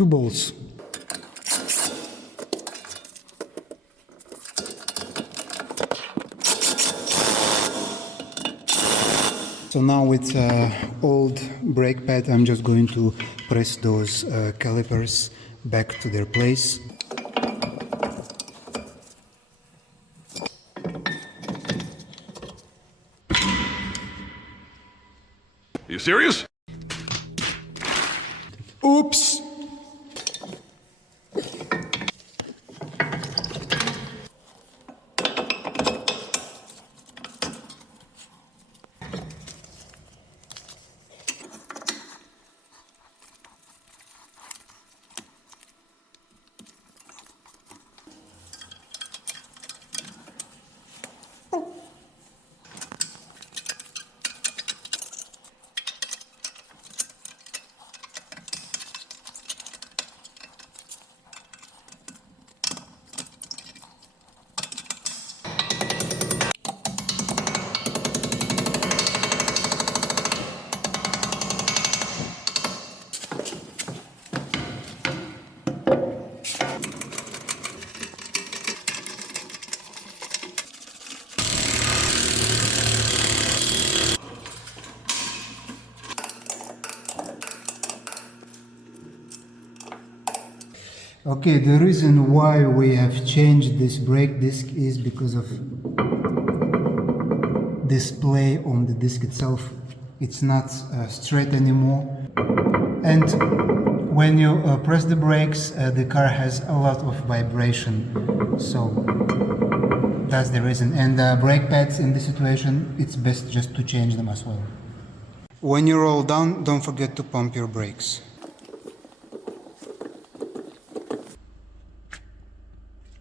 2 bolts. So now with old brake pad, I'm just going to press those calipers back to their place. You serious? Oops! Okay, the reason why we have changed this brake disc is because of this play on the disc itself. It's not straight anymore, and when you press the brakes, the car has a lot of vibration, so that's the reason. And brake pads in this situation, it's best just to change them as well. When you roll down, don't forget to pump your brakes.